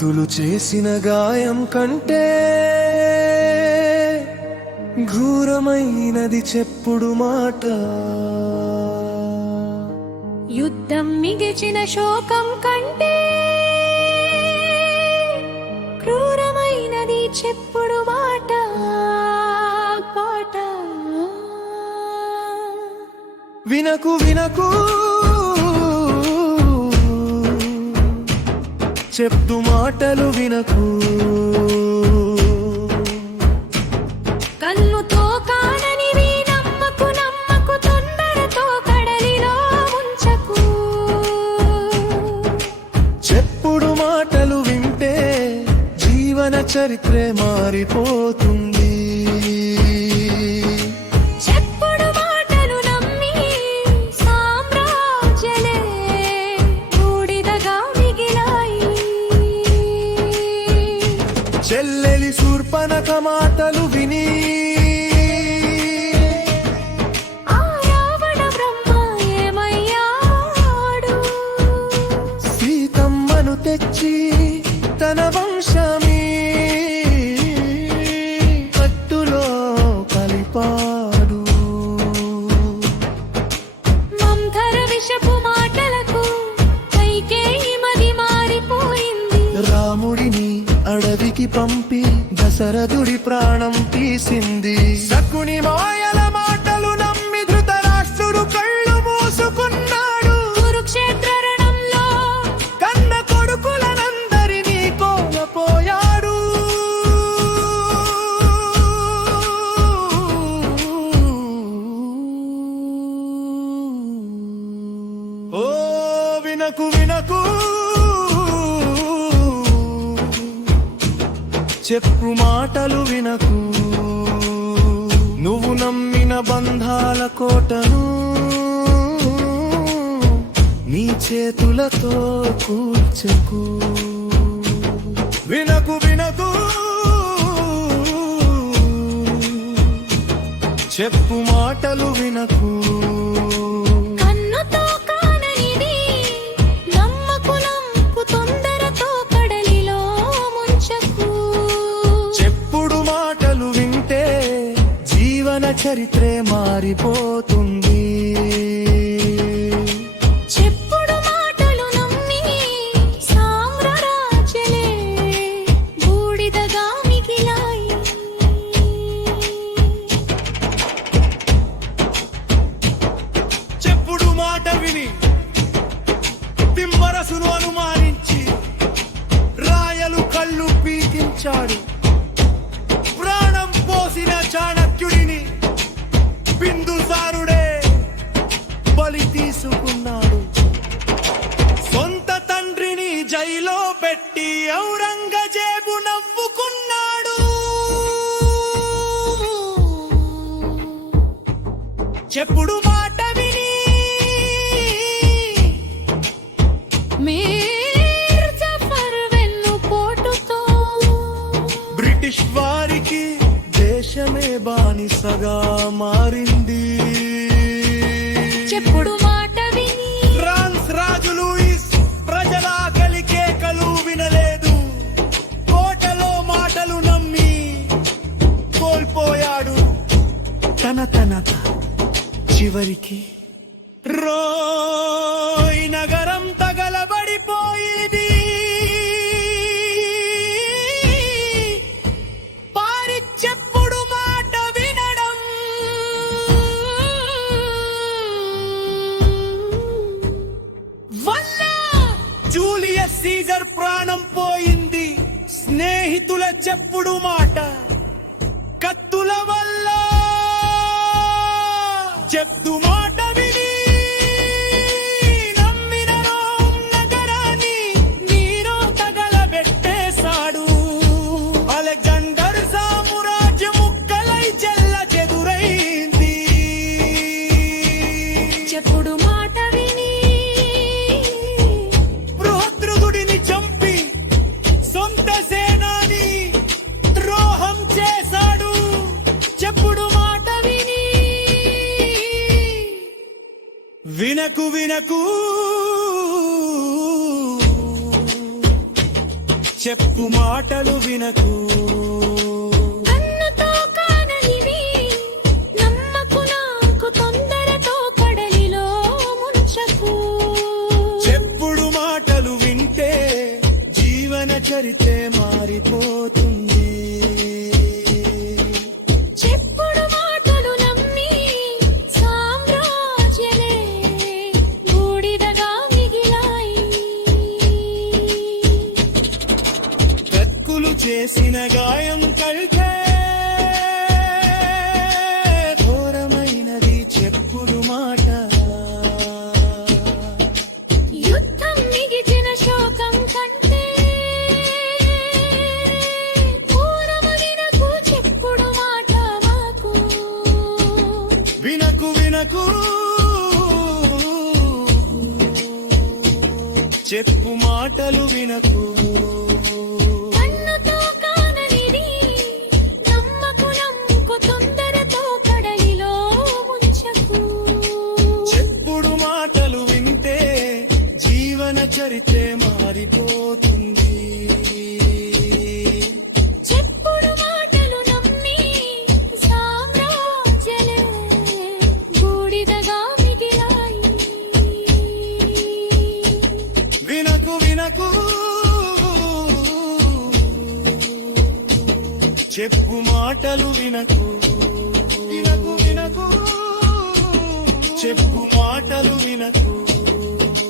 కత్తులు చేసిన గాయం కంటే ఘోరమైనది చెప్పుడు మాట. యుద్ధం మిగిచిన శోకం కంటే క్రూరమైనది చెప్పుడు మాట. పాట వినకు వినకు చెప్తు మాటలు వినకు. కన్నుతో కాననివి నమ్మకు నమ్మకు తొందరతో కడలిలో ఉంచకు. చెప్పుడు మాటలు వింటే జీవన చరిత్రే మారిపోతుంది. చెప్పుడు మాటలు నమ్మి సామ్రాజ్యాలే బూడిదగా మిగిలాయి. చెల్లెలి శూర్పణఖ మాటలు విని ఆ రావణ బ్రహ్మ ఏమయ్యాడు? సీతమ్మను తెచ్చి తన వంశమీ కట్టులో కలిపాడు. మంథర విషపు మాటలకు కైకేయి మది మారిపోయింది. రాముడిని అడవికి పంపి దశరథుడి ప్రాణం తీసింది. శకుని మాయల మాటలు నమ్మి ధృతరాష్ట్రుడు కళ్ళు మూసుకున్నాడు. కురుక్షేత్ర రణంలో కన్న కొడుకులనందరినీ కోల్పోయాడు. ఓ వినకు వినకు చెప్పు మాటలు వినకు. నువ్వు నమ్మిన బంధాల కోటను నీ చేతులతో కూల్చకు. వినకు వినకు చెప్పు మాటలు వినకు. కన్నుతో కాననిది నమ్మకు నమ్ము తొందరతో కడలిలో ముంచకు. చెప్పుడు మాటలు వింటే జీవన చరిత్రే మారిపోతుంది. చెప్పుడు మాటలు నమ్మి సామ్రాజ్యాలే బూడిదగా మిగిలాయి. చెప్పుడు మాట విని తిమ్మరసును అనుమానించి రాయలు కళ్ళు పీకించాడు. ప్రాణం పోసిన చాణక్యుడిని బిందుసారుడే బలి తీసుకున్నాడు. సొంత తండ్రిని జైలో పెట్టి ఔరంగజేబు నవ్వుకున్నాడు. చెప్పుడు మాట విని మీర్ జఫర్ వెన్నుపోటుతో బ్రిటిష్ వారికి దేశమే బానిసగా మారింది. చెప్పుడు మాట విని ఫ్రాన్స్ రాజు లూయిస్ ప్రజల ఆకలి కేకలు వినలేదు. కోటలో మాటలు నమ్మి కోల్పోయాడు తన చివరికి రోయ్ నగరం తగలబడిపోయింది. పారి చెప్పుడు మాట వినడం వల్ల జూలియస్ సీజర్ ప్రాణం పోయింది. స్నేహితుల చెప్పుడు మాట కత్తుల వల్ల. చెప్తూ మాట విని నమ్మిన రోమ్ నగరాన్ని నీరో తగలబెట్టేశాడు. అలెగ్జాండర్ సామ్రాజ్యం ముక్కలై చెల్లచెదురైంది. చెప్పుడు మాట విని బృహద్రథుడిని చంపి సొంత సేనాని ద్రోహం చేశాడు. చెప్పుడు మాట విని వినకు వినకు చెప్పు మాటలు వినకు కన్నుతో కాననివి నమ్మకు నాకు తొందరతో కడలిలో ముంచకు చెప్పుడు మాటలు వింటే జీవన చరితే మారిపోతుంది చెప్పుడు మాటలు నమ్మి సామ్రాజ్యలే బూడిదగా మిగిలాయి కక్కులు చేసిన గాయం కంటే ఘోరమైనది చెప్పుడు మాట యుద్ధం మిగిచిన శోకం కంటే ఘోరమైనకు చెప్పుడు మాట మాకు వినకు వినకు చెప్పు మాటలు వినకు కన్నుతో కాననిది నమ్మకు తొందరతో కడలిలో ముంచకు చెప్పుడు మాటలు వింటే జీవన చరిత్రే మారిపోతుంది చెప్పుడు మాటలు నమ్మి సామ్రాజ్యాలే బూడిదగా మిగిలాయి వినకు వినకు చెప్పు మాటలు వినకు వినకు వినకు చెప్పు మాటలు వినకు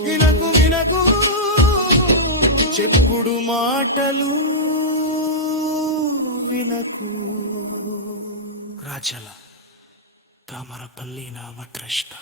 వినకు వినకు చెప్పుడు మాటలు వినకు రాజల తామరపల్లి నామకృష్ణ